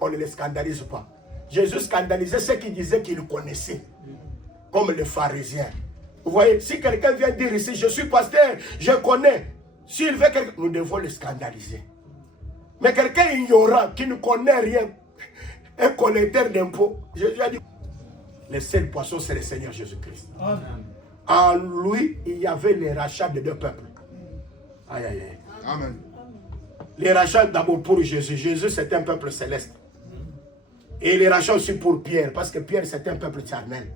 on ne les scandalise pas. Jésus scandalisait ceux qui disaient qu'il connaissait, comme les pharisiens. Vous voyez, si quelqu'un vient dire ici, je suis pasteur, je connais, s'il veut quelqu'un, nous devons le scandaliser. Mais quelqu'un ignorant, qui ne connaît rien, un collecteur d'impôts, Jésus a dit, le seul poisson, c'est le Seigneur Jésus-Christ. En lui, il y avait les rachats de deux peuples. Aïe, aïe, aïe. Amen. Les rachats d'abord pour Jésus. Jésus, c'est un peuple céleste. Et les rachats aussi pour Pierre, parce que Pierre, c'est un peuple charnel.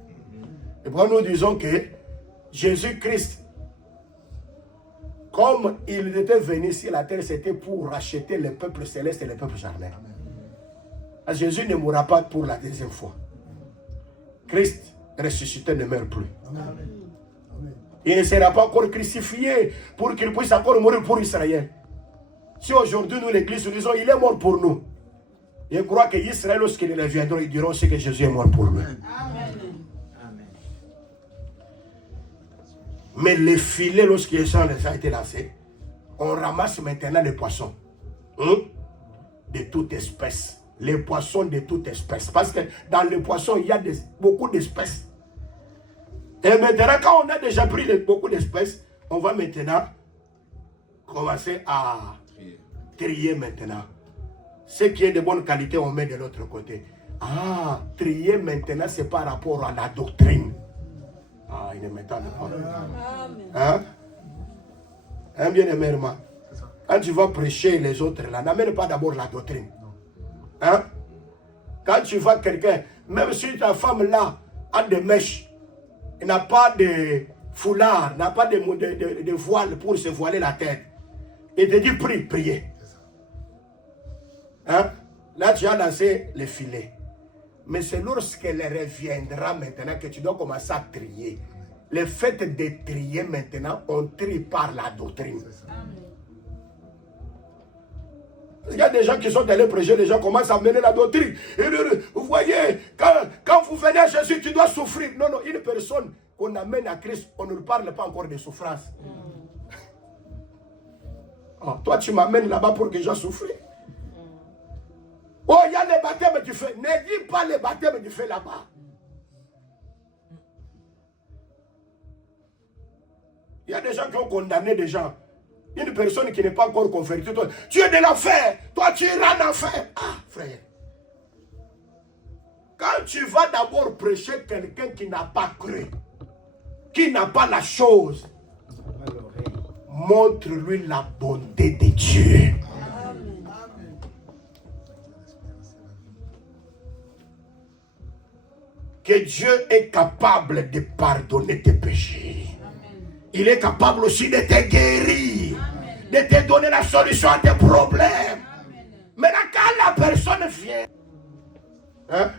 Et pourquoi nous disons que Jésus-Christ, comme il était venu sur la terre, c'était pour racheter le peuple céleste et le peuple charnel. Jésus ne mourra pas pour la deuxième fois. Christ ressuscité ne meurt plus. Amen. Il ne sera pas encore crucifié pour qu'il puisse encore mourir pour Israël. Si aujourd'hui nous l'église nous disons il est mort pour nous, je crois que Israël lorsqu'ils reviendront, ils diront aussi que Jésus est mort pour lui. Amen. Mais les filets, lorsqu'ils ont été lancés, on ramasse maintenant les poissons de toute espèce. Les poissons de toute espèce. Parce que dans les poissons, il y a beaucoup d'espèces. Et maintenant, quand on a déjà pris beaucoup d'espèces, on va maintenant commencer à trier maintenant. Ce qui est de bonne qualité, on met de l'autre côté. Ah, trier maintenant, c'est par rapport à la doctrine. Ah, il est maintenant de parole. Hein? Un bien-aimé, hermano. Quand tu vas prêcher les autres, là, n'amène pas d'abord la doctrine. Hein? Quand tu vois quelqu'un, même si ta femme là a des mèches, n'a pas de foulard, n'a pas de voile pour se voiler la tête, et te dit prie, priez. Hein? Là tu as lancé les filets. Mais c'est lorsqu'elle reviendra maintenant que tu dois commencer à trier. Le fait de trier maintenant, on trie par la doctrine. Il y a des gens qui sont allés prêcher, les gens commencent à mener la doctrine. Et vous voyez, quand vous venez à Jésus, tu dois souffrir. Non, non, une personne qu'on amène à Christ, on ne parle pas encore de souffrance. Oh, toi, tu m'amènes là-bas pour que je souffre. Oh, il y a les baptêmes du feu. Ne dis pas les baptêmes du feu là-bas. Il y a des gens qui ont condamné des gens. Une personne qui n'est pas encore convertie, toi, tu es de l'enfer, toi tu iras en enfer. Ah, frère. Quand tu vas d'abord prêcher quelqu'un qui n'a pas cru, qui n'a pas la chose, montre-lui la bonté de Dieu. Que Dieu est capable de pardonner tes péchés. Il est capable aussi de te guérir, de te donner la solution à tes problèmes. Maintenant, quand la personne vient, hein,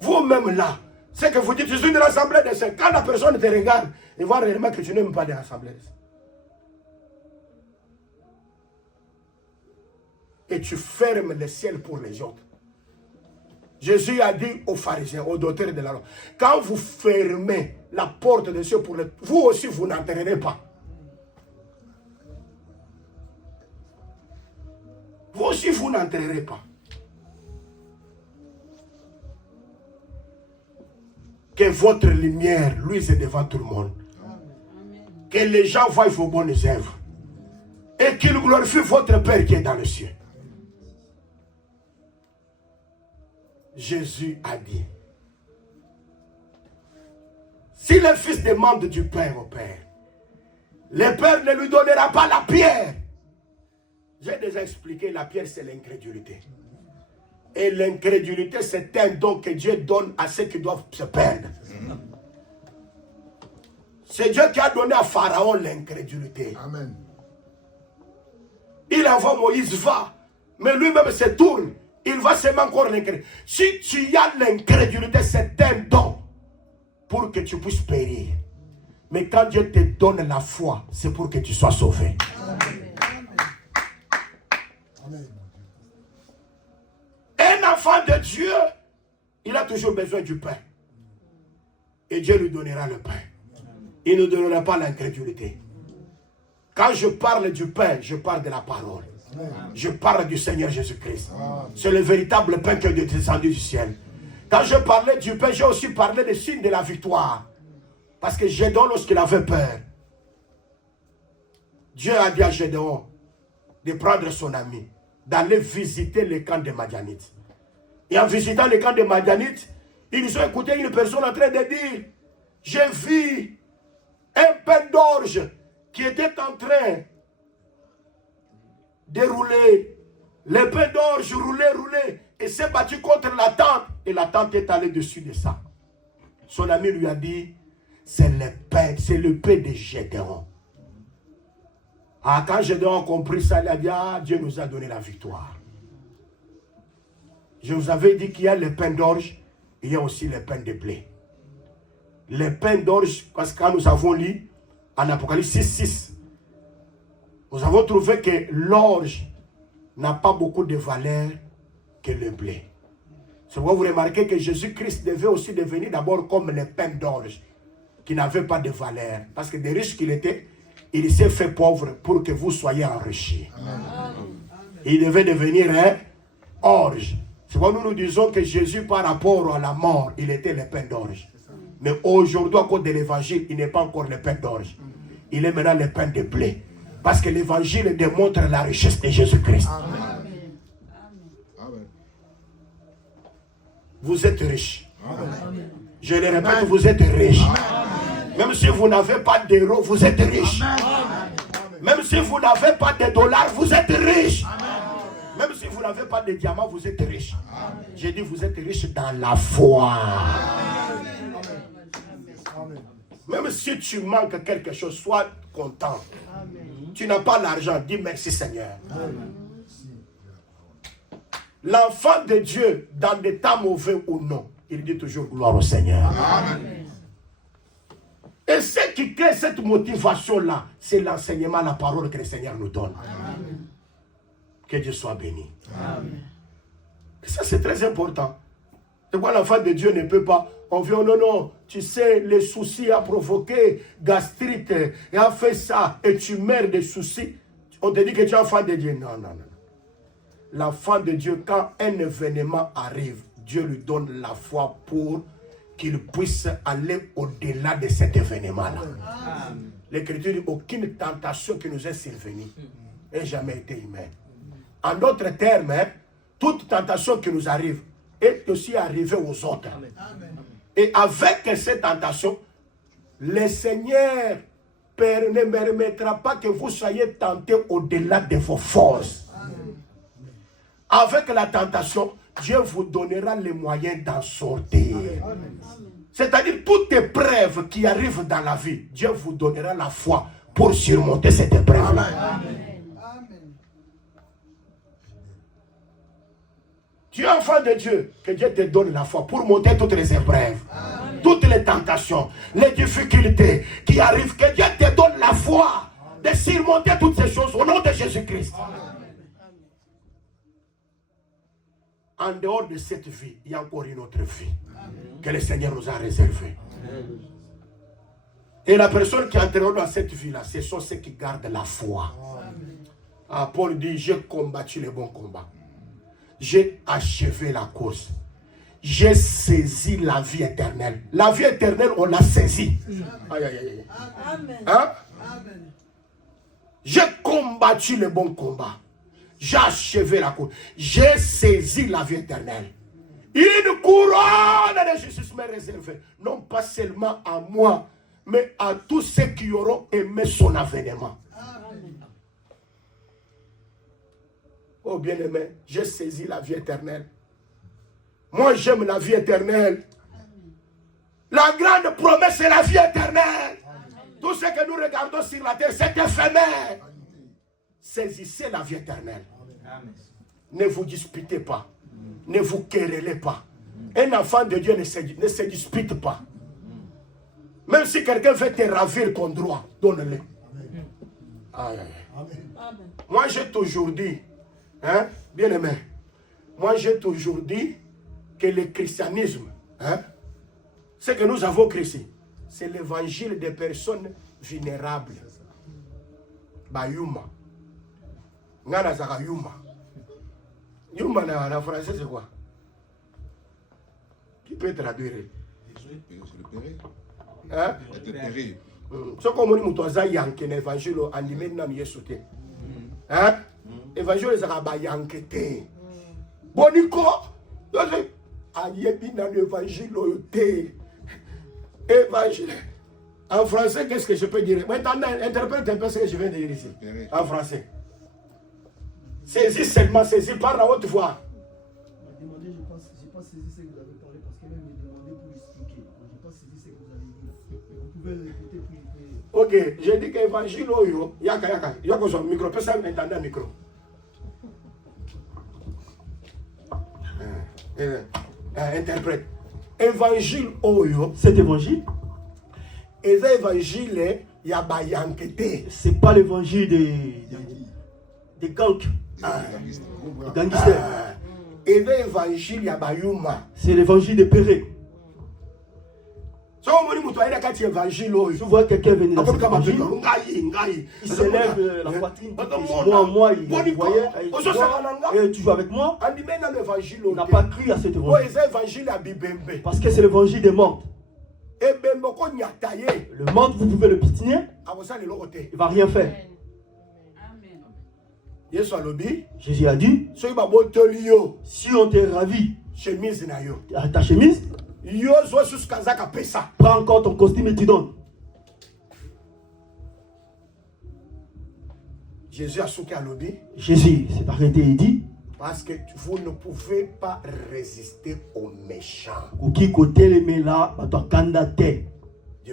vous-même là, c'est que vous dites, je suis de l'assemblée des saints. Quand la personne te regarde, il voit réellement que tu n'aimes pas de l'assemblée des saints. Et tu fermes le ciel pour les autres. Jésus a dit aux pharisiens, aux docteurs de la loi, quand vous fermez la porte des cieux pour les... Vous aussi, vous n'entrerez pas. Vous aussi, vous n'entrerez pas. Que votre lumière luise devant tout le monde. Que les gens voient vos bonnes œuvres. Et qu'ils glorifient votre Père qui est dans le ciel. Jésus a dit, si le fils demande du Père au Père, le Père ne lui donnera pas la pierre. J'ai déjà expliqué, la pierre c'est l'incrédulité. Et l'incrédulité c'est un don que Dieu donne à ceux qui doivent se perdre. C'est Dieu qui a donné à Pharaon l'incrédulité. Amen. Il envoie Moïse, va, mais lui-même se tourne. Il va s'aimer encore l'incrédulité. Si tu as l'incrédulité, c'est un don pour que tu puisses périr. Mais quand Dieu te donne la foi, c'est pour que tu sois sauvé. Amen. Un enfant de Dieu, il a toujours besoin du pain. Et Dieu lui donnera le pain. Il ne donnera pas l'incrédulité. Quand je parle du pain, je parle de la parole. Je parle du Seigneur Jésus-Christ. C'est le véritable pain qui est descendu du ciel. Quand je parlais du pain, j'ai aussi parlé des signes de la victoire. Parce que Gédéon, lorsqu'il avait peur, Dieu a dit à Gédéon de prendre son ami, d'aller visiter le camp des Madianites. Et en visitant le camp des Madianites, ils ont écouté une personne en train de dire, j'ai vu un pain d'orge qui était en train de rouler. Le pain d'orge roulait et s'est battu contre la tente. Et la tente est allée dessus de ça. Son ami lui a dit, c'est le pain de Gédéon. Ah, quand Gédéon a compris ça, il a dit, ah, Dieu nous a donné la victoire. Je vous avais dit qu'il y a le pain d'orge, il y a aussi le pain de blé. Le pain d'orge, parce que quand nous avons lu en Apocalypse 6:6, nous avons trouvé que l'orge n'a pas beaucoup de valeur que le blé. C'est pourquoi vous remarquez que Jésus-Christ devait aussi devenir d'abord comme le pain d'orge, qui n'avait pas de valeur. Parce que des riches qu'il était, il s'est fait pauvre pour que vous soyez enrichis. Il devait devenir un orge. C'est pourquoi nous disons que Jésus, par rapport à la mort, il était le pain d'orge. Mais aujourd'hui, à cause de l'évangile, il n'est pas encore le pain d'orge. Il est maintenant le pain de blé. Parce que l'évangile démontre la richesse de Jésus-Christ. Vous êtes riches. Je le répète, vous êtes riches. Même si vous n'avez pas d'euros, vous êtes riches. Même si vous n'avez pas de dollars, vous êtes riches. Même si vous n'avez pas de diamants, vous êtes riches. J'ai dit, vous êtes riches dans la foi. Même si tu manques quelque chose, sois content. Tu n'as pas l'argent, dis merci Seigneur. L'enfant de Dieu, dans des temps mauvais ou non, il dit toujours gloire au Seigneur. Et ce qui crée cette motivation-là, c'est l'enseignement, la parole que le Seigneur nous donne. Que Dieu soit béni. Et ça, c'est très important. C'est pourquoi l'enfant de Dieu ne peut pas. On vient, non, non, tu sais, les soucis a provoqué gastrite et a fait ça, et tu meurs des soucis. On te dit que tu es enfant de Dieu. Non, non, non. L'enfant de Dieu, quand un événement arrive, Dieu lui donne la foi pour qu'il puisse aller au-delà de cet événement-là. L'Écriture dit, aucune tentation qui nous est survenue n'a jamais été humaine. En d'autres termes, hein, toute tentation qui nous arrive est aussi arrivée aux autres. Et avec cette tentation, le Seigneur ne permettra pas que vous soyez tentés au-delà de vos forces. Avec la tentation, Dieu vous donnera les moyens d'en sortir. C'est-à-dire, toute épreuve qui arrive dans la vie, Dieu vous donnera la foi pour surmonter cette épreuve-là. Tu es enfant de Dieu, que Dieu te donne la foi pour monter toutes les épreuves, toutes les tentations, les difficultés qui arrivent, que Dieu te donne la foi de surmonter toutes ces choses au nom de Jésus-Christ. En dehors de cette vie, il y a encore une autre vie que le Seigneur nous a réservée. Et la personne qui entrera dans cette vie-là, ce sont ceux qui gardent la foi. Ah, Paul dit, j'ai combattu le bon combat. J'ai achevé la course. J'ai saisi la vie éternelle. La vie éternelle, on l'a saisie. Aïe, aïe, aïe. Hein? J'ai combattu le bon combat. J'ai achevé la course. J'ai saisi la vie éternelle. Une couronne de justice m'est réservée. Non pas seulement à moi, mais à tous ceux qui auront aimé son avènement. Oh bien-aimé, j'ai saisi la vie éternelle. Moi, j'aime la vie éternelle. La grande promesse, c'est la vie éternelle. Tout ce que nous regardons sur la terre, c'est éphémère. Saisissez la vie éternelle. Ne vous disputez pas. Ne vous querellez pas. Un enfant de Dieu ne se dispute pas. Même si quelqu'un veut te ravir ton droit, donne-le. Aïe, aïe. Moi, j'ai toujours dit, hein, bien aimé, moi j'ai toujours dit que le christianisme, hein, ce que nous avons créé, c'est l'évangile des personnes vulnérables. Bayuma. Ngana Zaka Yuma. Yuma na français c'est quoi? Qui peut traduire? Hein? Ce qu'on dit mutoza yanke na évangile andimé na yesote. Hein? Évangile ça ba yankete. Boniko. Ayebi na l'évangile té. Évangile. En français, qu'est-ce que je peux dire? Maintenant, interprète un peu ce que je viens de dire ici. En français. Saisis seulement, saisis par la haute voix. Demandez, je pense saisi ce que vous avez parlé parce que même me demandé pour expliquer. Je n'ai pas saisi ce que vous avez dit. Vous pouvez répéter pour. Ok, j'ai dit qu'évangile, yaka, yaka son micro, personne n'entendait le micro. Interprète. Évangile, cet évangile, et l'évangile, il y a bayankete. c'est pas l'évangile des gangs, des gangsters. Et l'évangile, il y a bayuma. C'est l'évangile des pérés. Si Tu vois quelqu'un venir dans cet évangile, il s'élève la poitrine, moi, il voyait, et tu joues avec moi, il n'a pas cru à cet évangile. Parce que c'est l'évangile des morts. Le monde, vous pouvez le piétiner, il ne va rien faire. Jésus a dit, si on te ravit à ta chemise, prends encore ton costume et tu donnes. Jésus a souqué à l'obé. Jésus s'est arrêté et dit, parce que vous ne pouvez pas résister aux méchants. Dieu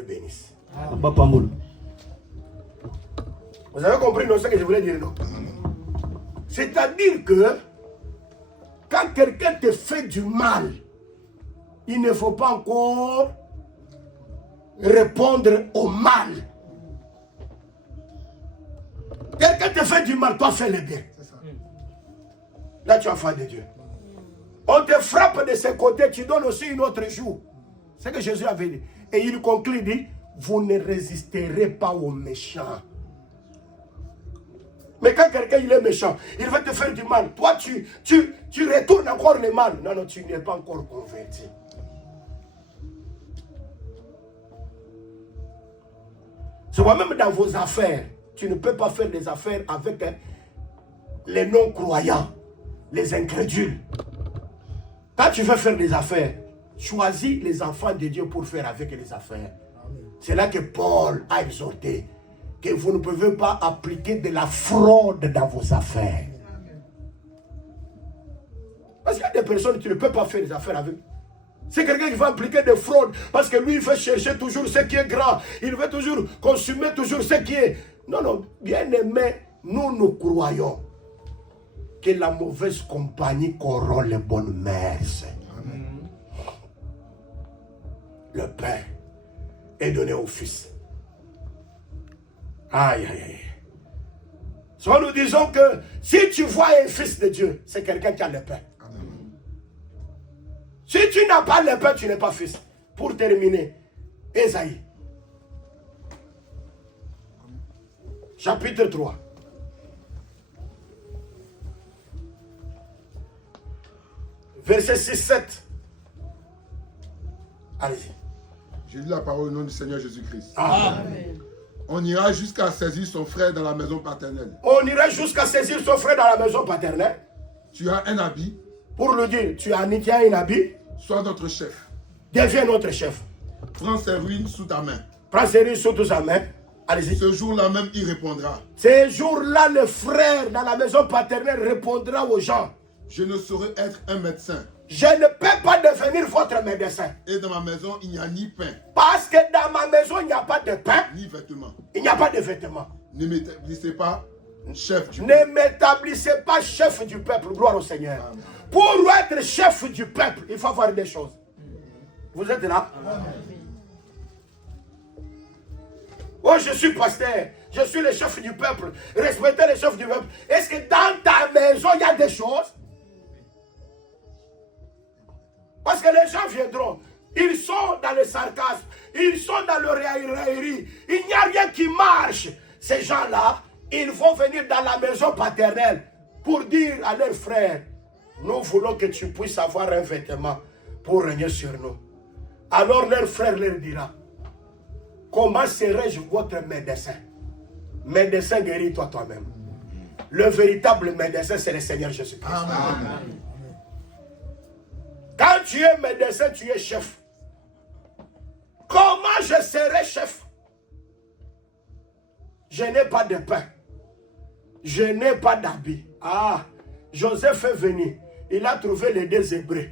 bénisse. Vous avez compris non, ce que je voulais dire, non? C'est-à-dire que quand quelqu'un te fait du mal, il ne faut pas encore répondre au mal. Quelqu'un te fait du mal, toi fais le bien. Là tu as foi de Dieu. On te frappe de ce côté, tu donnes aussi une autre joue. C'est ce que Jésus avait dit. Et il conclut, dit, vous ne résisterez pas aux méchants. Mais quand quelqu'un il est méchant, il va te faire du mal. Toi tu retournes encore le mal. Non, non, tu n'es pas encore converti. C'est moi-même dans vos affaires. Tu ne peux pas faire des affaires avec les non-croyants, les incrédules. Quand tu veux faire des affaires, choisis les enfants de Dieu pour faire avec les affaires. C'est là que Paul a exhorté que vous ne pouvez pas appliquer de la fraude dans vos affaires. Parce qu'il y a des personnes que tu ne peux pas faire des affaires avec. C'est quelqu'un qui va appliquer des fraudes parce que lui, il veut chercher toujours ce qui est grand. Il veut toujours consommer toujours ce qui est... Non, non, bien aimé, nous croyons que la mauvaise compagnie corrompt les bonnes mœurs. Le pain est donné au fils. Aïe, aïe, aïe. Soit nous disons que si tu vois un fils de Dieu, c'est quelqu'un qui a le pain. Si tu n'as pas le pain, tu n'es pas fils. Pour terminer, Ésaïe. Chapitre 3. Verset 6-7. Allez-y. Je lis la parole au nom du Seigneur Jésus-Christ. Amen. On ira jusqu'à saisir son frère dans la maison paternelle. On ira jusqu'à saisir son frère dans la maison paternelle. Tu as un habit. Pour lui dire, tu as un habit. Sois notre chef. Deviens notre chef. Prends ses ruines sous ta main. Prends ses ruines sous sa main. Allez-y. Ce jour-là même, il répondra. Ce jour-là, le frère dans la maison paternelle répondra aux gens. Je ne saurais être un médecin. Je ne peux pas devenir votre médecin. Et dans ma maison, il n'y a ni pain. Parce que dans ma maison, il n'y a pas de pain. Ni vêtements. Il n'y a pas de vêtements. Ne m'établissez pas chef du peuple. Ne m'établissez pas chef du peuple. Gloire au Seigneur. Amen. Pour être chef du peuple, il faut avoir des choses. Vous êtes là? Amen. Oh, je suis pasteur. Je suis le chef du peuple. Respectez le chef du peuple. Est-ce que dans ta maison, il y a des choses? Parce que les gens viendront. Ils sont dans le sarcasme. Ils sont dans le raillerie. Il n'y a rien qui marche. Ces gens-là, ils vont venir dans la maison paternelle pour dire à leurs frères, nous voulons que tu puisses avoir un vêtement pour régner sur nous. Alors leur frère leur dira, comment serais-je votre médecin? Médecin, guéris-toi toi-même. Le véritable médecin, c'est le Seigneur Jésus-Christ. Quand tu es médecin, tu es chef. Comment je serai chef? Je n'ai pas de pain. Je n'ai pas d'habit. Ah, Joseph est venu. Il a trouvé les deux Hébreux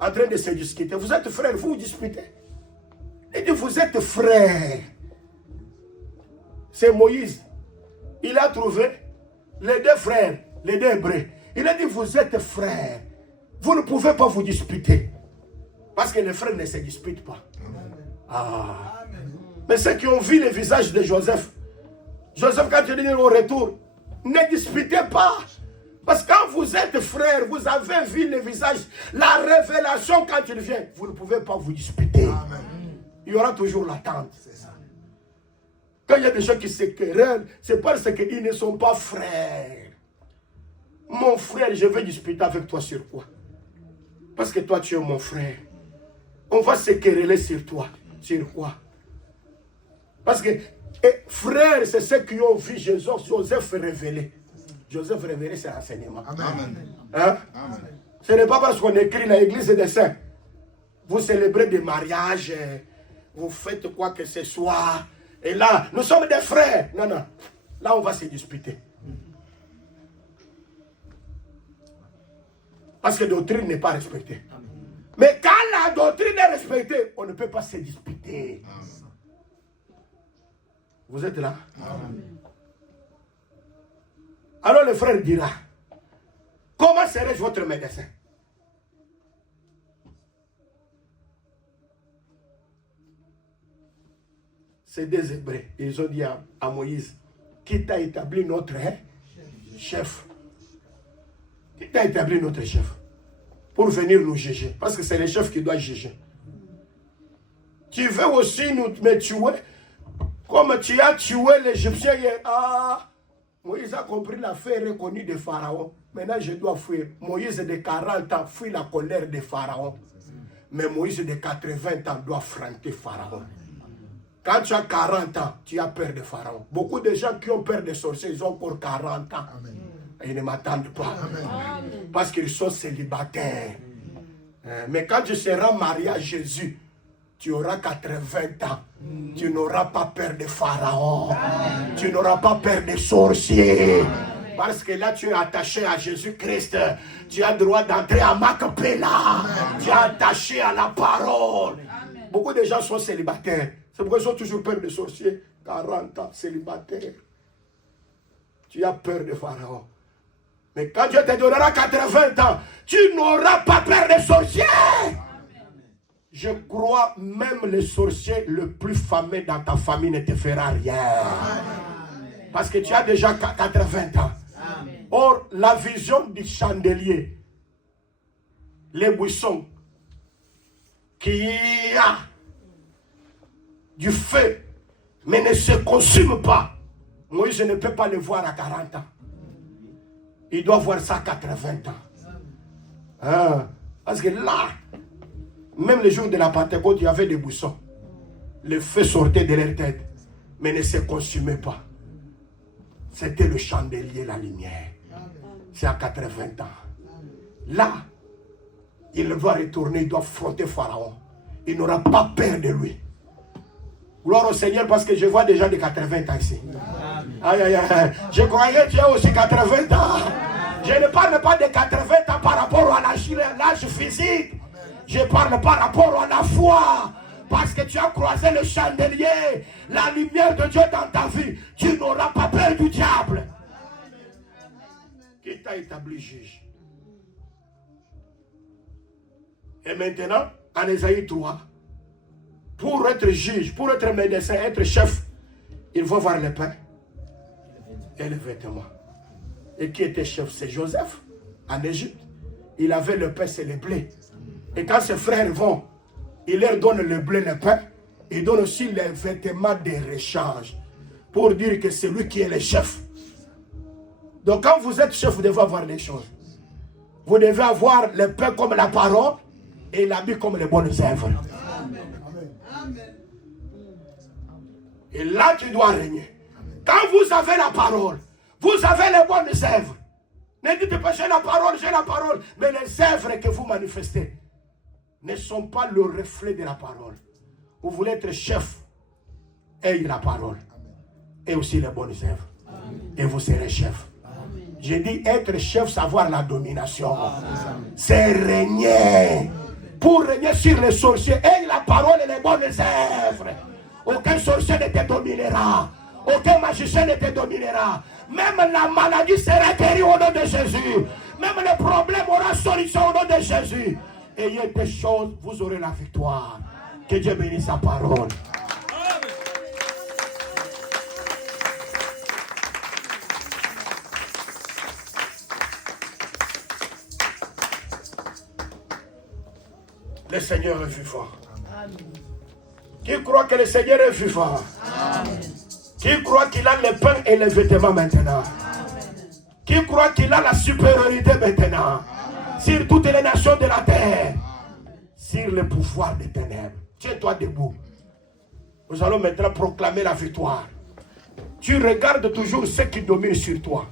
en train de se discuter. Vous êtes frères, vous vous disputez. Il dit, vous êtes frères. C'est Moïse. Il a trouvé les deux frères, les deux Hébreux. Il a dit, vous êtes frères. Vous ne pouvez pas vous disputer. Parce que les frères ne se disputent pas. Ah. Mais ceux qui ont vu le visage de Joseph, Joseph, quand il dit au retour, ne disputez pas. Parce que quand vous êtes frères, vous avez vu le visage, la révélation quand il vient, vous ne pouvez pas vous disputer. Il y aura toujours l'attente. Quand il y a des gens qui se querellent, c'est parce qu'ils ne sont pas frères. Mon frère, je vais disputer avec toi sur quoi? Parce que toi, tu es mon frère. On va se quereller sur toi. Sur quoi? Parce que frères, c'est ceux qui ont vu Joseph révéler. Joseph révélé ses renseignements. Amen. Hein? Amen. Ce n'est pas parce qu'on écrit l'église des saints. Vous célébrez des mariages, vous faites quoi que ce soit. Et là, nous sommes des frères. Non, non. Là, on va se disputer. Parce que la doctrine n'est pas respectée. Mais quand la doctrine est respectée, on ne peut pas se disputer. Vous êtes là? Amen. Alors le frère dira, comment serais-je votre médecin? Ces deux Hébreux, ils ont dit à Moïse, qui t'a établi notre chef? Qui t'a établi notre chef? Pour venir nous juger. Parce que c'est le chef qui doit juger. Tu veux aussi me tuer? Comme tu as tué l'Égyptien hier. Ah, Moïse a compris l'affaire reconnue de Pharaon. Maintenant, je dois fuir. Moïse de 40 ans fuit la colère de Pharaon. Mais Moïse de 80 ans doit affronter Pharaon. Quand tu as 40 ans, tu as peur de Pharaon. Beaucoup de gens qui ont peur des sorciers, ils ont encore 40 ans. Amen. Et ils ne m'attendent pas. Amen. Parce qu'ils sont célibataires. Mais quand tu seras marié à Jésus, tu auras 80 ans. Tu n'auras pas peur de Pharaon. Amen. Tu n'auras pas peur des sorciers. Amen. Parce que là, tu es attaché à Jésus-Christ. Tu as droit d'entrer à Macpéla. Tu es attaché à la parole. Amen. Beaucoup de gens sont célibataires. C'est pourquoi ils ont toujours peur des sorciers. 40 ans, célibataire. Tu as peur de Pharaon. Mais quand Dieu te donnera 80 ans, tu n'auras pas peur des sorciers. Je crois même les sorciers le plus fameux dans ta famille ne te fera rien. Parce que tu as déjà 80 ans. Or, la vision du chandelier, les buissons, qui a du feu, mais ne se consume pas. Moïse ne peut pas le voir à 40 ans. Il doit voir ça à 80 ans. Ah, parce que là, même le jour de la Pentecôte, il y avait des buissons. Le feu sortait de leur tête, mais ne se consumait pas. C'était le chandelier, la lumière. C'est à 80 ans. Là, il doit retourner, il doit affronter Pharaon. Il n'aura pas peur de lui. Gloire au Seigneur, parce que je vois déjà des 80 ans ici. Aïe, aïe, aïe. Je croyais que tu as aussi 80 ans. Je ne parle pas de 80 ans par rapport à l'âge physique. Je parle par rapport à la foi. Parce que tu as croisé le chandelier, la lumière de Dieu dans ta vie. Tu n'auras pas peur du diable. Qui t'a établi juge? Et maintenant, en Ésaïe 3, pour être juge, pour être médecin, être chef, il faut voir le pain et les vêtements. Et qui était chef? C'est Joseph, en Égypte. Il avait le pain, c'est le blé. Et quand ses frères vont, il leur donne le blé, le pain. Il donne aussi les vêtements de rechange. Pour dire que c'est lui qui est le chef. Donc quand vous êtes chef, vous devez avoir les choses. Vous devez avoir le pain comme la parole et l'habit comme les bonnes œuvres. Et là, tu dois régner. Quand vous avez la parole, vous avez les bonnes œuvres. Ne dites pas j'ai la parole. Mais les œuvres que vous manifestez ne sont pas le reflet de la parole. Vous voulez être chef, ayez la parole. Et aussi les bonnes œuvres. Et vous serez chef. J'ai dit être chef, savoir la domination. C'est régner. Pour régner sur les sorciers, ayez la parole et les bonnes œuvres. Aucun sorcier ne te dominera. Aucun magicien ne te dominera. Même la maladie sera guérie au nom de Jésus. Même le problème aura solution au nom de Jésus. Ayez des choses, vous aurez la victoire. Que Dieu bénisse sa parole. Le Seigneur est vivant. Qui croit que le Seigneur est vivant? Amen. Qui croit qu'il a le pain et les vêtements maintenant? Amen. Qui croit qu'il a la supériorité maintenant? Amen. Sur toutes les nations de la terre? Amen. Sur le pouvoir des ténèbres. Tiens-toi debout. Nous allons maintenant proclamer la victoire. Tu regardes toujours ce qui domine sur toi.